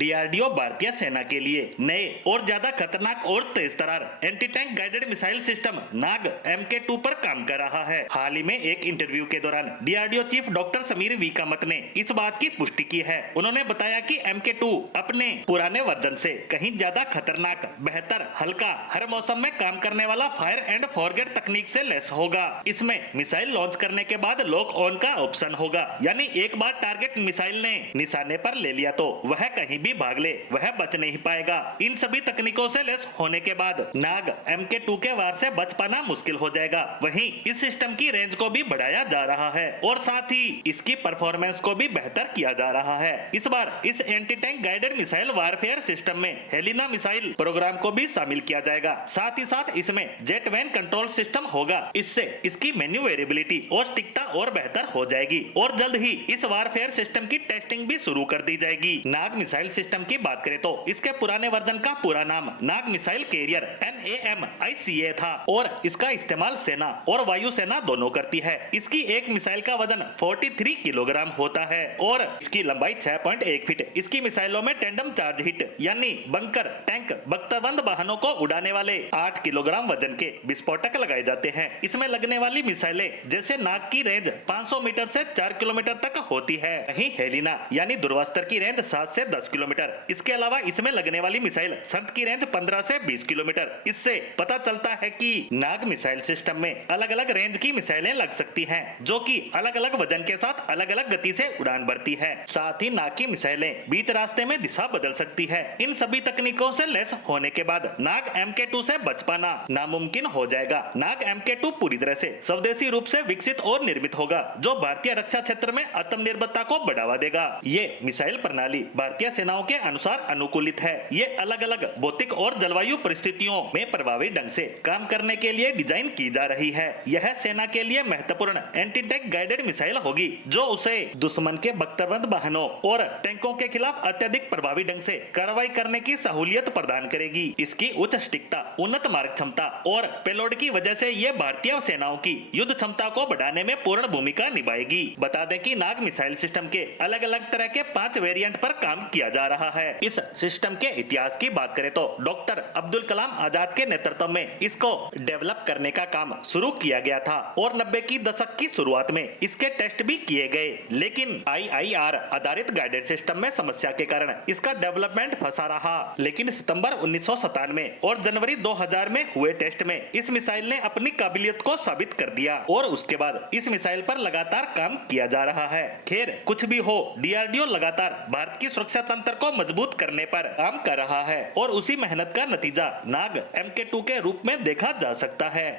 DRDO भारतीय सेना के लिए नए और ज्यादा खतरनाक और तेज तरार anti tank guided missile system Nag MK2 पर काम कर रहा है। हाल ही में एक इंटरव्यू के दौरान DRDO chief doctor Sameer V Kamat ने इस बात की पुष्टि की है। उन्होंने बताया कि MK2 अपने पुराने वर्जन से कहीं ज्यादा खतरनाक, बेहतर, हल्का, हर मौसम में काम करने वाला फायर एंड फॉरगेट तकनीक से लैस होगा। इसमें मिसाइल लॉन्च करने के बाद लॉक ऑन का ऑप्शन होगा, यानी एक बार टारगेट मिसाइल ने निशाने पर ले लिया तो वह कहीं भी भाग ले, वह बच नहीं पाएगा। इन सभी तकनीकों से लैस होने के बाद नाग MK2 के वार से बच पाना मुश्किल हो जाएगा। वहीं इस सिस्टम की रेंज को भी बढ़ाया जा रहा है और साथ ही इसकी परफॉर्मेंस को भी बेहतर किया जा रहा है। इस बार इस anti tank guided missile warfare system में हेलिना मिसाइल प्रोग्राम को भी शामिल किया जाएगा। साथ ही साथ इसमें जेट वैन कंट्रोल सिस्टम होगा। इससे इसकी मैन्युवरेबिलिटी और सटीकता और बेहतर हो जाएगी और जल्द ही इस वारफेयर सिस्टम की टेस्टिंग भी शुरू कर दी जाएगी। नाग मिसाइल सिस्टम की बात करें तो इसके पुराने वर्जन का पूरा नाम नाग मिसाइल कैरियर NAMICA था और इसका इस्तेमाल सेना और वायुसेना दोनों करती है। इसकी एक मिसाइल का वजन 43 किलोग्राम होता है और इसकी लंबाई 6.1 फीट। इसकी मिसाइलों में टेंडम चार्ज हिट यानी बंकर, टैंक, बख्तरबंद वाहनों को उड़ाने वाले 8 किलोग्राम वजन के विस्फोटक लगाए जाते हैं। इसमें लगने वाली मिसाइलें जैसे नाग की रेंज 500 मीटर से 4 किलोमीटर तक होती है। वहीं हेलिना यानी ध्रुवास्त्र की रेंज 7 से 10 किलोमीटर। इसके अलावा इसमें लगने वाली मिसाइल संत की रेंज 15 से 20 किलोमीटर। इससे पता चलता है कि नाग मिसाइल सिस्टम में अलग अलग रेंज की मिसाइलें लग सकती हैं, जो कि अलग अलग वजन के साथ अलग अलग गति से उड़ान भरती है। साथ ही नाग की मिसाइलें बीच रास्ते में दिशा बदल सकती है। इन सभी तकनीकों से लैस होने के बाद नाग MK2 से बच पाना नामुमकिन हो जाएगा। नाग MK2 पूरी तरह से स्वदेशी रूप से विकसित और निर्मित होगा, जो भारतीय रक्षा क्षेत्र में आत्मनिर्भरता को बढ़ावा देगा। ये मिसाइल प्रणाली भारतीय सेनाओं के अनुसार अनुकूलित है। ये अलग अलग भौतिक और जलवायु परिस्थितियों में प्रभावी ढंग से काम करने के लिए डिजाइन की जा रही है। यह सेना के लिए महत्वपूर्ण एंटी टैंक गाइडेड मिसाइल होगी, जो उसे दुश्मन के बख्तरबंद वाहनों और टैंकों के खिलाफ अत्यधिक प्रभावी ढंग से कार्रवाई करने की सहूलियत प्रदान करेगी। इसकी उच्च सटीकता, उन्नत मारक क्षमता और पेलोड की वजह से यह भारतीय सेनाओं की युद्ध क्षमता को बढ़ाने में पूर्ण भूमिका निभाएगी। बता दें कि नाग मिसाइल सिस्टम के अलग अलग तरह के 5 वेरिएंट पर काम किया जा रहा है। इस सिस्टम के इतिहास की बात करें तो डॉक्टर अब्दुल कलाम आजाद के नेतृत्व में इसको डेवलप करने का काम शुरू किया गया था और 90 की दशक की शुरुआत में इसके टेस्ट भी किए गए, लेकिन IIR आधारित गाइडेड सिस्टम में समस्या के कारण इसका डेवलपमेंट फंसा रहा। लेकिन सितंबर 1997 और जनवरी 2000 में हुए टेस्ट में इस मिसाइल ने अपनी काबिलियत को साबित कर दिया और उसके बाद इस मिसाइल पर लगातार काम किया जा रहा है। खैर, कुछ भी हो, DRDO लगातार भारत की सुरक्षा तंत्र को मजबूत करने पर काम कर रहा है और उसी मेहनत का नतीजा नाग MK2 के रूप में देखा जा सकता है।